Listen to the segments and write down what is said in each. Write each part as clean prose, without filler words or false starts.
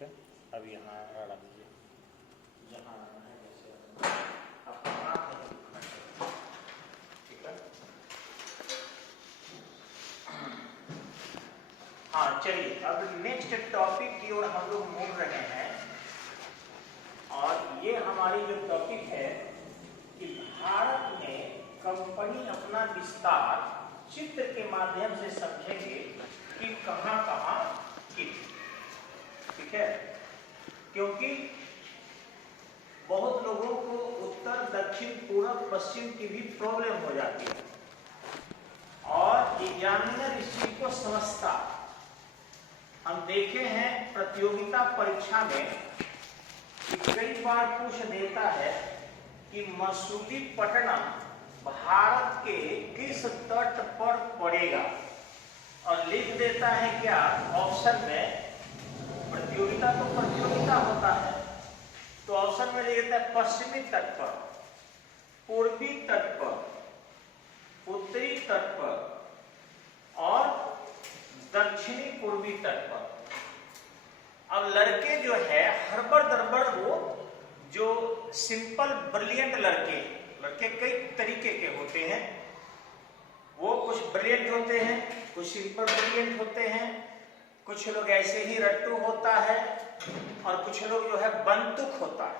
ठीक है, अब यहाँ लड़ा दीजिए जहाँ है, जैसे आपका हाथ है, ठीक है। हाँ चलिए, अब नेक्स्ट टॉपिक की ओर हम लोग मूव रहे हैं, और ये हमारी जो टॉपिक है कि भारत में कंपनी अपना विस्तार चित्र के माध्यम से समझेंगे कि कहाँ कहाँ किस, ठीक है। क्योंकि बहुत लोगों को उत्तर दक्षिण पूर्व पश्चिम की भी प्रॉब्लम हो जाती है, और एग्जामिनर इस चीज को समझता। हम देखे हैं प्रतियोगिता परीक्षा में कि कई बार पूछ देता है कि मसूलीपट्टनम भारत के किस तट पर पड़ेगा, और लिख देता है क्या ऑप्शन में। प्रतियोगिता तो प्रतियोगिता होता है, तो ऑप्शन में लिख देता है पश्चिमी तट पर, पूर्वी तट पर, उत्तरी तट पर और दक्षिणी पूर्वी तट पर। अब लड़के जो है हड़बड़ दड़बड़, वो जो सिंपल ब्रिलियंट लड़के कई तरीके के होते हैं, वो कुछ ब्रिलियंट होते हैं, कुछ सिंपल ब्रिलियंट होते हैं, कुछ लोग ऐसे ही रट्टू होता है, और कुछ लोग जो है बंदूक होता है।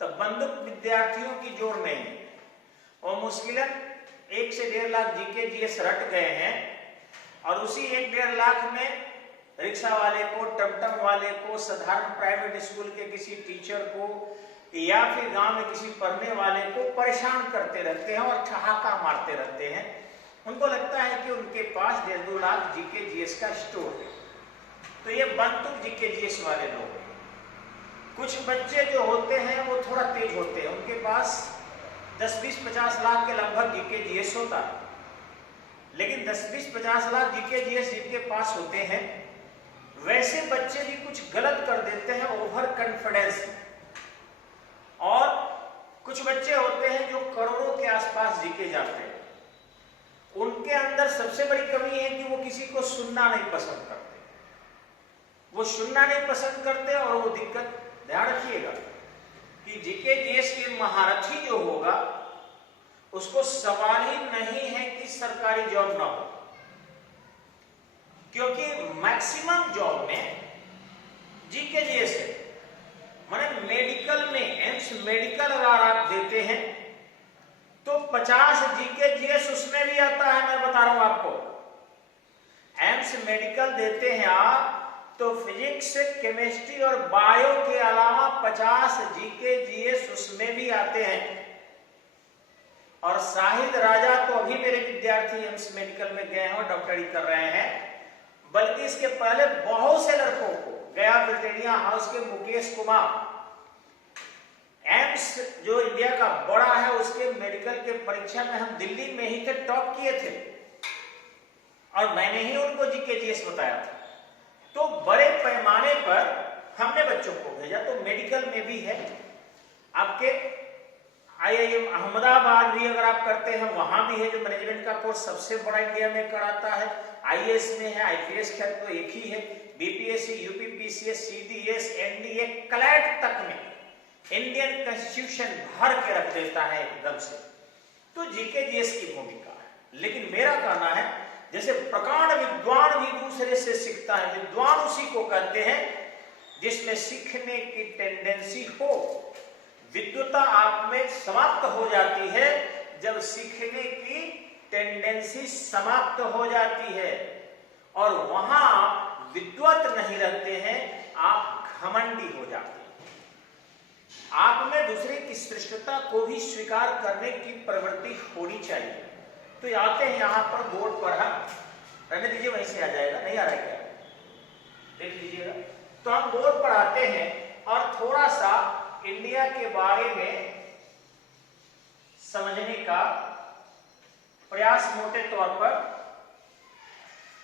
तो बंदूक विद्यार्थियों की जोर नहीं है, और मुश्किलन 1 से 1.5 लाख जीके जीएस रट गए हैं, और उसी 1-1.5 लाख में रिक्शा वाले को, टमटम वाले को, साधारण प्राइवेट स्कूल के किसी टीचर को, या फिर गांव में किसी पढ़ने वाले को परेशान करते रहते हैं और ठहाका मारते रहते हैं। उनको लगता है कि उनके पास 1.5-2 लाख जीके जीएस का स्टोर है। तो ये बंदूक जीके जीएस वाले लोग हैं। कुछ बच्चे जो होते हैं वो थोड़ा तेज होते हैं, उनके पास 10-20-50 लाख के लगभग जीके जीएस होता है। लेकिन 10-20-50 लाख जीके जीएस जिनके पास होते हैं, वैसे बच्चे भी कुछ गलत कर देते हैं ओवर कॉन्फिडेंस। और कुछ बच्चे होते हैं जो करोड़ों के आसपास जीके जाते हैं। उनके अंदर सबसे बड़ी कमी है कि वो किसी को सुनना नहीं पसंद करते, वो सुनना नहीं पसंद करते। और वो दिक्कत, ध्यान रखिएगा कि जीके जीएस के महारथी जो होगा उसको सवाल ही नहीं है कि सरकारी जॉब ना हो, क्योंकि मैक्सिमम जॉब में जीके जीएस है। माने मेडिकल में, एम्स मेडिकल अगर आप देते हैं तो 50 जीके जीएस उसमें भी आता है। मैं बता रहा हूं आपको, एम्स मेडिकल देते हैं आप तो फिजिक्स, केमिस्ट्री और बायो के अलावा 50 जीके जीएस उसमें भी आते हैं। और साहिल राजा तो अभी मेरे विद्यार्थी एम्स मेडिकल में गए हैं और डॉक्टरी कर रहे हैं, बल्कि इसके पहले बहुत से लड़कों को, गया ब्रिटेनिया हाउस के मुकेश कुमार, एम्स जो इंडिया का बड़ा है उसके मेडिकल के परीक्षा में हम दिल्ली में ही थे, टॉप किए थे, और मैंने ही उनको जीके जीएस बताया था। तो बड़े पैमाने पर हमने बच्चों को भेजा। तो मेडिकल में भी है, आपके IIM अहमदाबाद भी अगर आप करते हैं वहां भी है, जो मैनेजमेंट का कोर्स सबसे बड़ा इंडिया में कराता है। IAS में है, IPS खैर तो एक ही है, BPSC, UPPCS, CDS, NDA, CLAT तक में इंडियन कॉन्स्टिट्यूशन भर के रख देता है एकदम से। तो जीके जीएस की भूमिका है। लेकिन मेरा कहना है, जैसे प्रकांड विद्वान भी दूसरे से सीखता है, विद्वान उसी को कहते हैं जिसमें सीखने की टेंडेंसी हो। विद्वता आप में समाप्त हो जाती है जब सीखने की टेंडेंसी समाप्त हो जाती है, और वहां विद्वत नहीं रहते हैं, आप घमंडी हो जाते हैं। आप में दूसरे की श्रेष्ठता को भी स्वीकार करने की प्रवृत्ति होनी चाहिए। तो आते हैं यहां पर बोर्ड पर, रहने दीजिए, वहीं से आ जाएगा, नहीं आ रहा है क्या, देख लीजिएगा। तो हम बोर्ड पर आते हैं और थोड़ा सा इंडिया के बारे में समझने का प्रयास मोटे तौर पर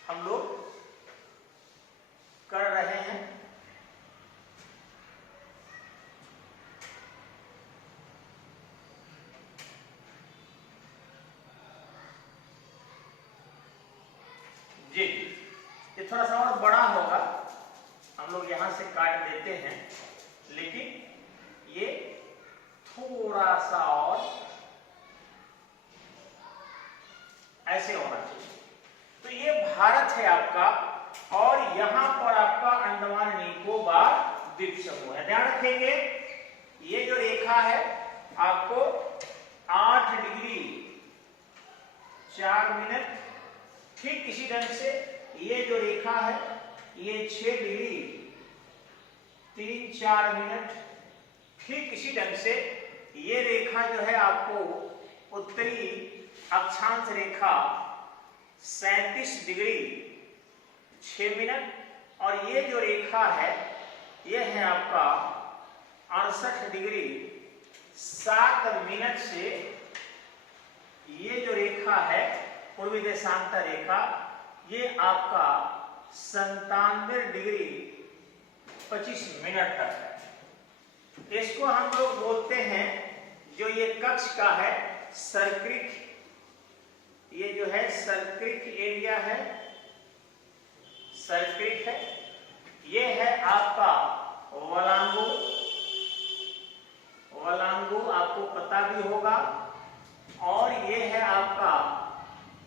हम लोग कर रहे हैं। जी, ये थोड़ा सा और बड़ा होगा, हम लोग यहां से काट देते हैं, लेकिन ये थोड़ा सा और ऐसे होना चाहिए। तो ये भारत है आपका, और यहां पर आपका अंडमान निकोबार द्वीप समूह है। ध्यान रखेंगे, ये जो रेखा है आपको 8 डिग्री 4 मिनट, ठीक इसी ढंग से ये जो रेखा है ये 6 डिग्री 3-4 मिनट, ठीक इसी ढंग से ये रेखा जो है आपको उत्तरी अक्षांश रेखा 37 डिग्री 6 मिनट, और ये जो रेखा है ये है आपका 68 डिग्री 7 मिनट से, ये जो रेखा है पूर्वी देशांतर रेखा ये आपका 97 डिग्री 25 मिनट तक है। इसको हम लोग बोलते हैं, जो ये कक्ष का है सर्क्रिक, ये जो है सर्क्रिक एरिया है, सर्क्रिक है। ये है आपका वलांगो, वलांगो आपको पता भी होगा, और ये है आपका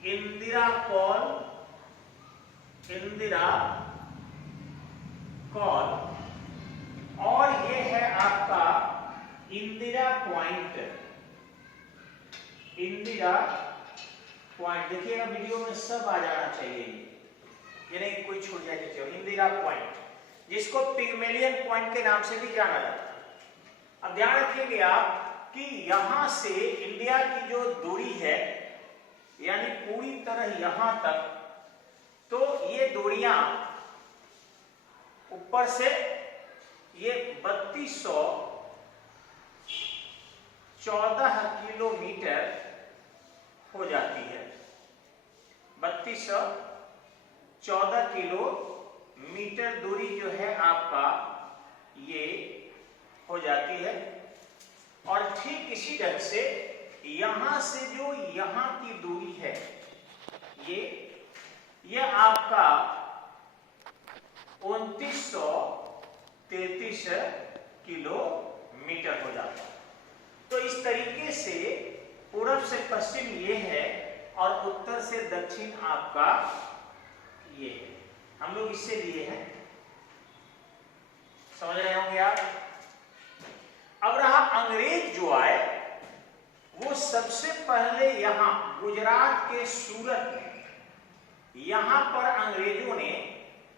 इंदिरा कॉल, इंदिरा कॉल, और ये है आपका इंदिरा पॉइंट, इंदिरा पॉइंट। देखिएगा वीडियो में सब आ जाना चाहिए, ये नहीं कोई छूट जाए चाहिए। इंदिरा पॉइंट, जिसको पिग्मेलियन पॉइंट के नाम से भी जाना जाता है। अब ध्यान रखिएगा आप कि यहां से इंडिया की जो दूरी है, यानी पूरी तरह यहां तक, तो ये दूरियां ऊपर से ये 3214 किलोमीटर हो जाती है, 3214 किलोमीटर दूरी जो है आपका ये हो जाती है। और ठीक इसी ढंग से यहां से जो यहां की दूरी है ये आपका 2933 किलोमीटर हो जाता है। तो इस तरीके से पूर्व से पश्चिम ये है और उत्तर से दक्षिण आपका ये है। हम लोग इससे लिए हैं, समझ रहे होंगे आप। अब रहा अंग्रेज जो आए, वो सबसे पहले यहां गुजरात के सूरत में, यहां पर अंग्रेजों ने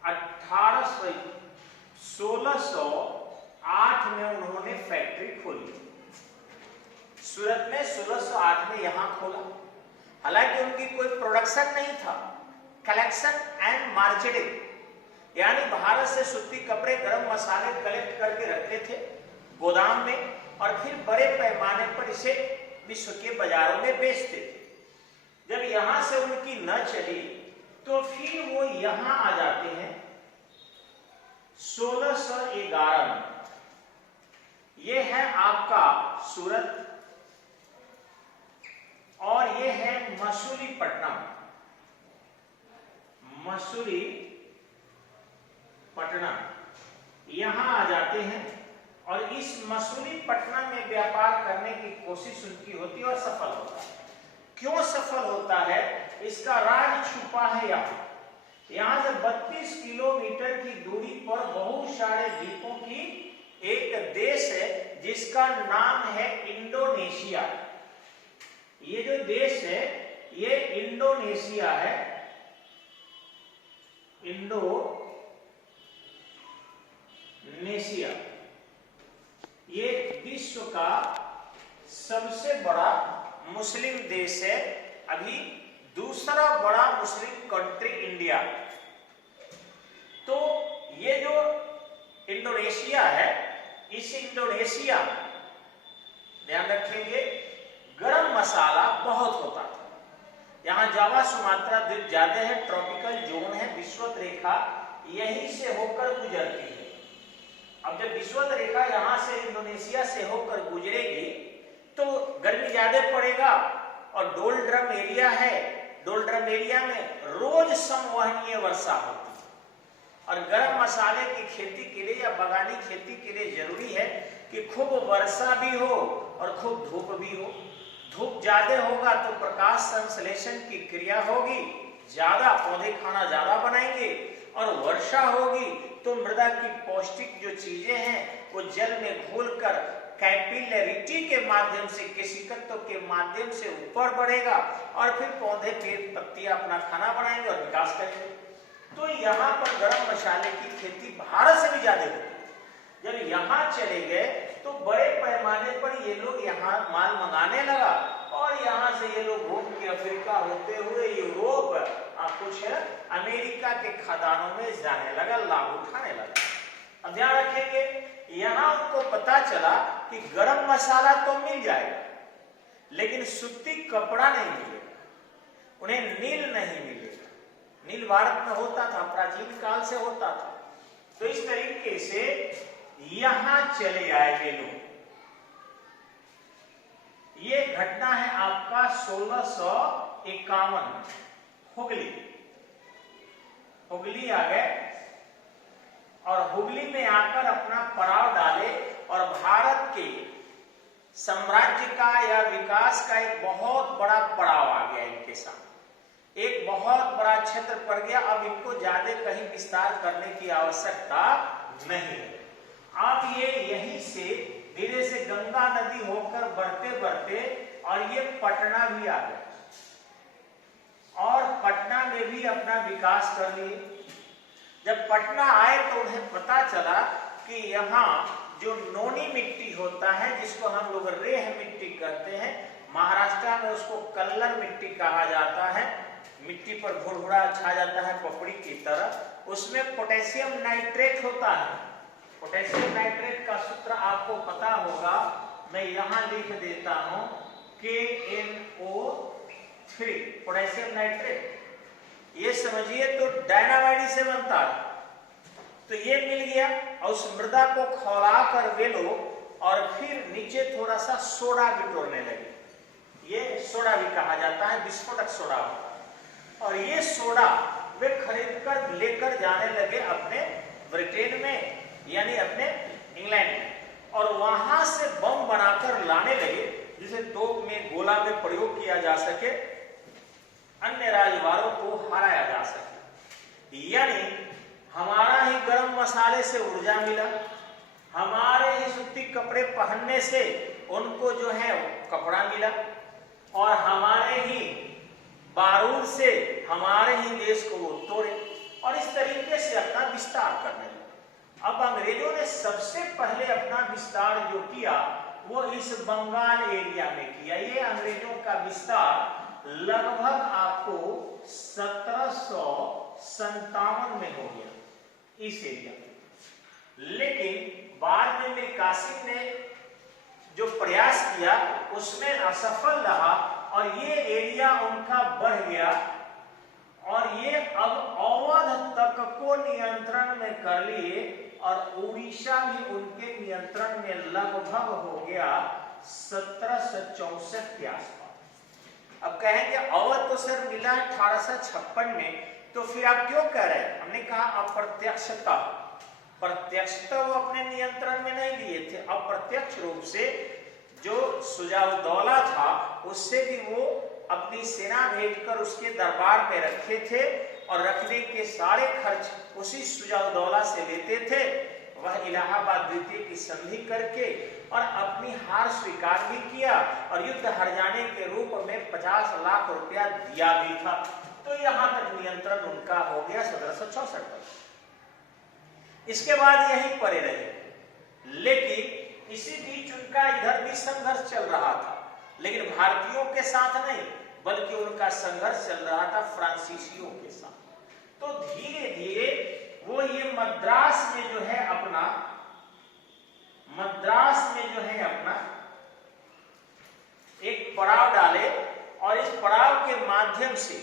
1608 में उन्होंने फैक्ट्री खोली। सूरत में 1608 में यहां खोला। हालांकि उनकी कोई प्रोडक्शन नहीं था, कलेक्शन एंड मार्केटिंग, यानी भारत से सूती कपड़े, गरम मसाले कलेक्ट करके रखते थे गोदाम में, और फिर बड़े पैमाने पर इसे विश्व के बाजारों में बेचते थे। जब यहां से उनकी न चली तो फिर वो यहां आ जाते हैं 1611 में। ये है आपका सूरत, और ये है मसूलीपट्टनम, मसूलीपट्टनम यहां आ जाते हैं, और इस मसूलीपट्टनम में व्यापार करने की कोशिश उनकी होती है और सफल होता है। क्यों सफल होता है, इसका राज छुपा है यहां से 32 किलोमीटर की दूरी पर बहुत सारे द्वीपों की एक देश है जिसका नाम है इंडोनेशिया। ये जो देश है ये इंडोनेशिया है, इंडोनेशिया। ये विश्व का सबसे बड़ा मुस्लिम देश है, अभी दूसरा बड़ा मुस्लिम कंट्री इंडिया। तो ये जो इंडोनेशिया है, इस इंडोनेशिया ध्यान रखेंगे गरम मसाला बहुत होता था। यहाँ जावा सुमात्रा द्वीप ज्यादा है, ट्रॉपिकल जोन है, विषुवत रेखा यहीं से होकर गुजरती है। अब जब विषुवत रेखा यहाँ से इंडोनेशिया से होकर गुजरेगी तो गर्मी ज्यादा पड़ेगा, और डोलड्रम एरिया है, डोलड्रम एरिया में रोज समवहनीय वर्षा होती है। और गरम मसाले की खेती के लिए या बगानी खेती के लिए जरूरी है कि खूब वर्षा भी हो और खूब धूप भी हो। धूप ज्यादा होगा तो प्रकाश संश्लेषण की क्रिया होगी, ज्यादा पौधे खाना ज्यादा बनाएंगे, और वर्षा होगी तो मृदा की पौष्टिक जो चीजें हैं वो जल में घोलकर कैपिलरिटी के माध्यम से, केशिकत्व के माध्यम से ऊपर बढ़ेगा और फिर पौधे पेड़ पत्तियां अपना खाना बनाएंगे और विकास करेंगे। तो यहाँ पर गरम मसाले की खेती भारत से भी ज्यादा होती है। जब यहाँ चले गए तो बड़े पैमाने पर ये लोग यहाँ माल मंगाने लगा और यहाँ से ये लोग घूम के अफ्रीका होते हुए यूरोप, कुछ अमेरिका के खदानों में जाने लगा, लाभ उठाने लगा। अब ध्यान रखेंगे, यहाँ उनको पता चला कि गरम मसाला तो मिल जाएगा लेकिन सूती कपड़ा नहीं मिलेगा, उन्हें नील नहीं मिलेगा। नील भारत में होता था, प्राचीन काल से होता था। तो इस तरीके से यहां चले आए वे लोग। ये घटना है आपका 1651 हुगली आ गए और हुगली में आकर अपना पड़ाव डाले और भारत के साम्राज्य का या विकास का एक बहुत बड़ा पड़ाव आ गया इनके साथ। एक बहुत बड़ा क्षेत्र पड़ गया। अब इनको ज्यादा कहीं विस्तार करने की आवश्यकता नहीं है। अब ये यहीं से धीरे से गंगा नदी होकर बढ़ते बढ़ते और ये पटना भी आ गए और पटना में भी अपना विकास कर लिए। जब पटना आए तो उन्हें पता चला कि यहाँ जो नोनी मिट्टी होता है, जिसको हम लोग रेह मिट्टी कहते हैं, महाराष्ट्र में उसको कल्लर मिट्टी कहा जाता है। मिट्टी पर भुरभुरा छा जाता है पपड़ी की तरह, उसमें पोटेशियम नाइट्रेट होता है। पोटेशियम नाइट्रेट का सूत्र आपको पता होगा, मैं यहां लिख देता हूं, KNO3 पोटेशियम नाइट्रेट। ये समझिए तो डायनामाइट से बनता है। तो ये मिल गया और उस मृदा को खौला कर वे लोग और फिर नीचे थोड़ा सा सोडा बिटोरने लगे। ये सोडा भी कहा जाता है, विस्फोटक सोडा होता है। और ये सोडा वे खरीद कर लेकर जाने लगे अपने ब्रिटेन में, यानी अपने इंग्लैंड में, और वहां से बम बनाकर लाने लगे जिसे तोप में गोला में प्रयोग किया जा सके, अन्य राजवारों को हराया जा सके। यानी हमारा ही गर्म मसाले से ऊर्जा मिला, हमारे ही सूती कपड़े पहनने से उनको जो है कपड़ा मिला, और हमारे ही बारूद से हमारे ही देश को वो तोड़े, और इस तरीके से अपना विस्तार करने लगे। अब अंग्रेजों ने सबसे पहले अपना विस्तार जो किया वो इस बंगाल एरिया में किया। ये अंग्रेजों का विस्तार लगभग आपको 1757 में हो गया इस एरिया में। लेकिन बाद में मीर कासिम ने जो प्रयास किया उसमें असफल रहा और ये एरिया उनका बढ़ गया और ये अब अवध तक को नियंत्रण में कर लिए और उड़ीसा भी उनके नियंत्रण में लगभग हो गया 1764 के आसपास। अब कहेंगे अवध तो सर मिला 1856 में, तो फिर आप क्यों कह रहे हैं? हमने कहा अप्रत्यक्षता। प्रत्यक्षता वो अपने नियंत्रण में नहीं लिए थे, अप्रत्यक्ष रूप से जो सुजाउद्दौला था उससे भी वो अपनी सेना भेजकर उसके दरबार में रखे थे और रखने के सारे खर्च उसी सुजाउद्दौला से लेते थे। वह इलाहाबाद द्वितीय की संधि करके और अपनी हार स्वीकार भी किया और युद्ध हार जाने के रूप में 50 लाख रुपया दिया भी था। तो यहां तक नियंत्रण उनका हो गया 1764 तक। इसके बाद यहीं पड़े रहे, लेकिन इसी बीच उनका इधर भी संघर्ष चल रहा था, लेकिन भारतीयों के साथ नहीं बल्कि उनका संघर्ष चल रहा था फ्रांसीसियों के साथ। तो धीरे धीरे वो ये मद्रास में जो है अपना एक पड़ाव डाले और इस पड़ाव के माध्यम से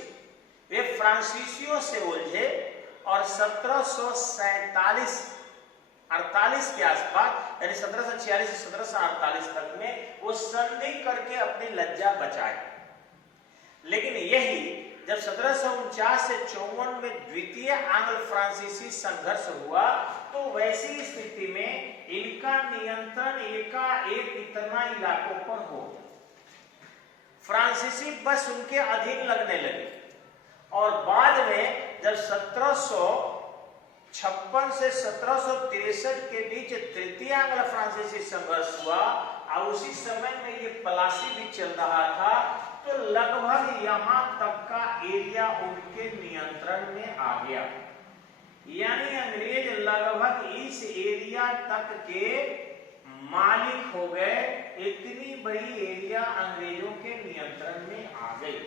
वे फ्रांसीसियों से उलझे और 1747-48 के आसपास यानी 1746 से 1748 तक में वो संधि करके अपनी लज्जा बचाए। लेकिन यही जब 1749 से 54 में द्वितीय आंग्ल फ्रांसीसी संघर्ष हुआ तो वैसी स्थिति में इनका नियंत्रण एकाएक इतना इलाकों पर हो गया, फ्रांसीसी बस उनके अधीन लगने लगे। और बाद में जब 1756 से 1763 के बीच तृतीय आंग्ल फ्रांसीसी संघर्ष हुआ और उसी समय में ये पलासी भी चल रहा था, तो लगभग यहां तक का एरिया उनके नियंत्रण में आ गया, यानी अंग्रेज लगभग इस एरिया तक के मालिक हो गए। इतनी बड़ी एरिया अंग्रेजों के नियंत्रण में आ गई।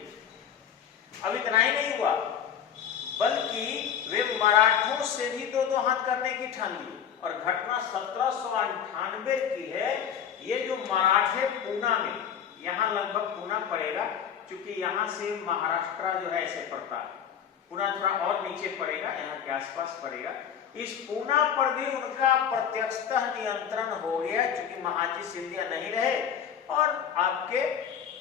अब इतना ही नहीं हुआ, बल्कि वे मराठों से भी दो हाथ करने की ठान ली। और घटना 1798 की है। ये जो मराठे पूना में, यहाँ लगभग पूना पड़ेगा, क्योंकि यहाँ से महाराष्ट्र जो है ऐसे पड़ता है, पूना थोड़ा और नीचे पड़ेगा, यहाँ के आसपास पड़ेगा। इस पूना पर भी उनका प्रत्यक्षतः नियंत्रण हो गया, क्योंकि महाजी सिंधिया नहीं रहे और आपके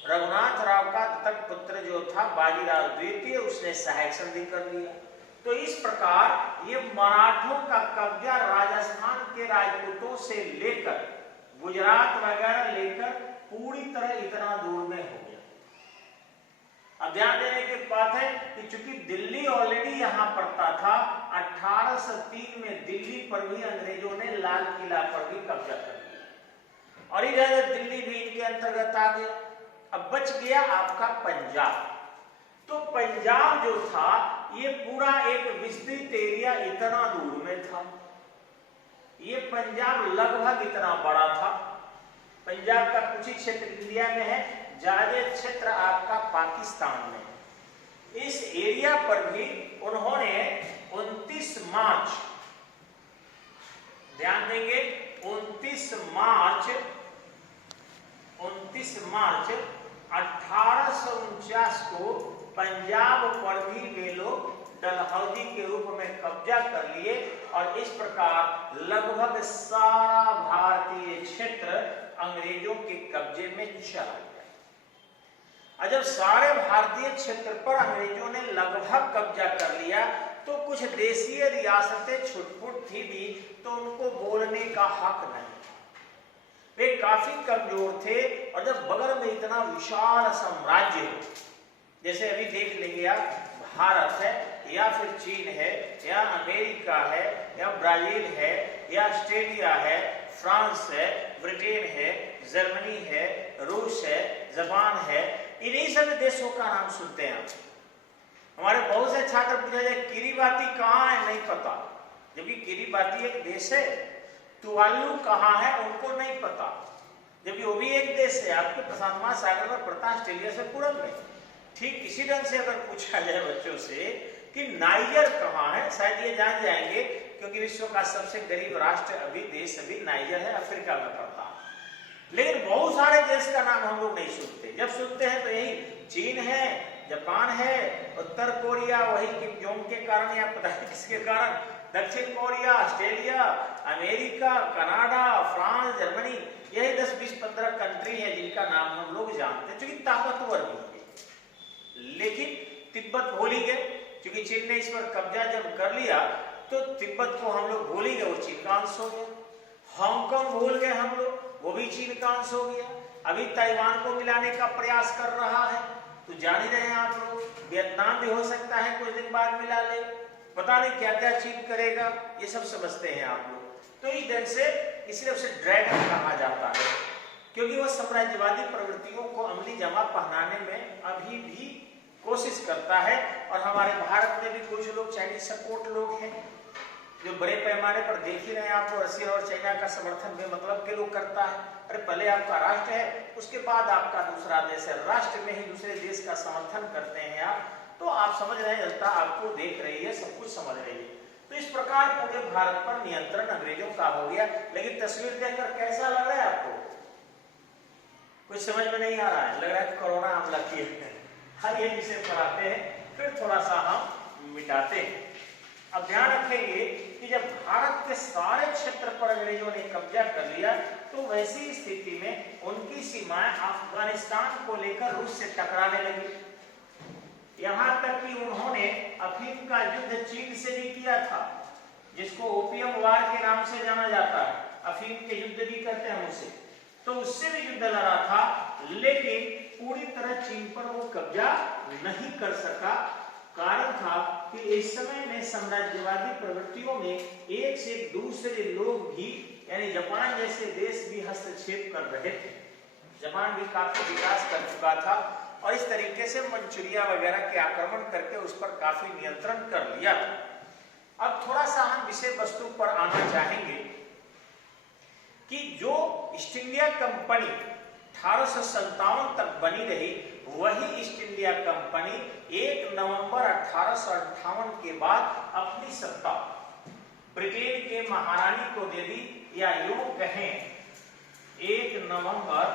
रघुनाथ राव का दत्तक पुत्र जो था बाजीराव द्वितीय, उसने सहायक संधि कर लिया। तो इस प्रकार ये मराठों का कब्जा राजस्थान के राजपूतों से लेकर गुजरात वगैरह लेकर पूरी तरह इतना दूर में हो गया। अब ध्यान देने की बात है कि चूंकि दिल्ली ऑलरेडी यहां पड़ता था, 1803 में दिल्ली पर भी अंग्रेजों ने लाल किला पर भी कब्जा कर लिया और इधर दिल्ली भी इनके अंतर्गत आ गया। अब बच गया आपका पंजाब। तो पंजाब जो था ये पूरा एक विस्तृत एरिया इतना दूर में था। ये पंजाब लगभग इतना बड़ा था। पंजाब का कुछ ही क्षेत्र इंडिया में है, ज्यादा क्षेत्र आपका पाकिस्तान में। इस एरिया पर भी उन्होंने 29 मार्च, ध्यान देंगे, 29 मार्च 1849 को पंजाब पर भी वे लोग डलहौजी के रूप में कब्जा कर लिए और इस प्रकार लगभग सारा भारतीय क्षेत्र अंग्रेजों के कब्जे में चला गया। और जब सारे भारतीय क्षेत्र पर अंग्रेजों ने लगभग कब्जा कर लिया तो कुछ देशीय रियासतें छुटपुट थी भी, तो उनको बोलने का हक नहीं, वे काफी कमजोर थे। और जब बगल में इतना विशाल साम्राज्य, जैसे अभी देख लेंगे आप, भारत है या फिर चीन है या अमेरिका है या ब्राजील है या ऑस्ट्रेलिया है, फ्रांस है, ब्रिटेन है, जर्मनी है, रूस है, जापान है, इन्हीं सभी देशों का नाम सुनते हैं आप। हमारे बहुत से छात्र पूछा जाए किरीबाती कहाँ है, नहीं पता, जबकि किरीबाती एक देश है। तुवालू कहाँ है उनको नहीं पता, जबकि वो भी एक देश है, आपके प्रशांत महासागर में पड़ता, ऑस्ट्रेलिया से पूरब में। ठीक इसी ढंग से अगर पूछा जाए बच्चों से कि नाइजर कहाँ है, शायद ये जान जाएंगे, क्योंकि विश्व का सबसे गरीब राष्ट्र देश अभी नाइजर है, अफ्रीका में पड़ता है। लेकिन बहुत सारे देश का नाम हम लोग नहीं सुनते। जब सुनते हैं तो यही चीन है, जापान है, उत्तर कोरिया, वही किम जोंग के कारण या पता नहीं किसके कारण, दक्षिण Korea, Australia, America, Canada, France, Germany, यही 10, 20, 15 कंट्री है जिनका नाम हम लोग जानते हैं, क्योंकि ताकतवर भी है। लेकिन तिब्बत भूल ही गए, क्योंकि चीन ने इस पर कब्जा जब कर लिया तो तिब्बत को हम लोग भूल ही गए, वो चीन का अंश हो गया। हांगकांग भूल गए हम लोग, वो भी चीन का अंश हो गया। अभी ताइवान को मिलाने का प्रयास कर रहा है, तो जान ही रहे हैं आप लोग, वियतनाम भी हो सकता है कुछ दिन बाद मिला ले, पता नहीं क्या क्या चीन करेगा, ये सब समझते हैं आप लोग। तो इस ढंग से इसलिए उसे ड्रैगन कहा जाता है, क्योंकि वह साम्राज्यवादी प्रवृत्तियों को अमली जमा पहनाने में अभी भी कोशिश करता है। और हमारे भारत में भी कुछ लोग चाइनीज सपोर्ट लोग हैं, जो बड़े पैमाने पर देख ही रहे हैं आपको, रशिया और चाइना का समर्थन बेमतलब के लोग करता है। अरे पहले आपका राष्ट्र है, उसके बाद आपका दूसरा देश है, राष्ट्र में ही दूसरे देश का समर्थन करते हैं आप, तो आप समझ रहे हैं, जनता आपको देख रही है, सब कुछ समझ रही है। तो इस प्रकार पूरे भारत पर नियंत्रण अंग्रेजों का हो गया। लेकिन तस्वीर देखकर कैसा लग रहा है आपको? कुछ समझ में नहीं आ रहा है, लग रहा है कोरोना हमला किया है। हर ये विषय पढ़ाते हैं, फिर थोड़ा सा हम मिटाते हैं। अब ध्यान रखेंगे कि जब भारत के सारे क्षेत्र पर अंग्रेजों ने कब्जा कर लिया तो वैसी स्थिति में उनकी सीमाएं अफगानिस्तान को लेकर रूस से टकराने लगी। यहां तक कि उन्होंने अफीम का युद्ध चीन से भी किया था, जिसको ओपियम वार के नाम से जाना जाता है। अफीम के युद्ध भी करते हैं उसे, तो उससे भी युद्ध लड़ा था, लेकिन पूरी तरह चीन पर वो कब्जा नहीं कर सका। कारण था कि इस समय में साम्राज्यवादी प्रवृत्तियों में एक से दूसरे लोग भी, यानी जापान जैसे देश भी हस्तक्षेप कर रहे थे। जापान भी काफी विकास कर चुका था और इस तरीके से मंचूरिया वगैरह के आक्रमण करके उस पर काफी नियंत्रण कर लिया था। अब थोड़ा सा हम विषय वस्तु पर आना चाहेंगे कि जो ईस्ट इंडिया कंपनी 1857 तक बनी रही, वही ईस्ट इंडिया कंपनी 1 नवंबर 1858 के बाद अपनी सत्ता ब्रिटेन के महारानी को दे दी, या यूं कहें 1 नवंबर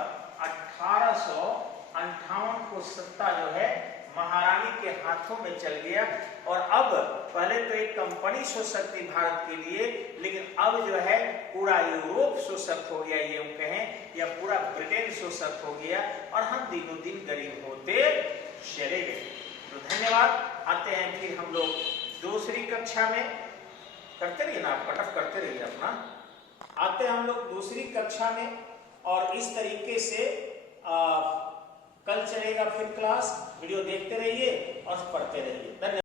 1858 को सत्ता जो है महारानी के हाथों में चल गया। और अब पहले तो एक कंपनी शोषक थी भारत के लिए, लेकिन अब जो है पूरा यूरोप शोषक हो गया, ये कहें, या पूरा ब्रिटेन शोषक हो गया, और हम दिनों दिन गरीब होते चले गए। तो धन्यवाद। आते हैं फिर हम लोग दूसरी कक्षा में, करते रहिए ना, आप कटअप करते रहिए अपना। आते हैं हम लोग दूसरी कक्षा में, और इस तरीके से कल चलेगा फिर क्लास। वीडियो देखते रहिए और पढ़ते रहिए। धन्यवाद।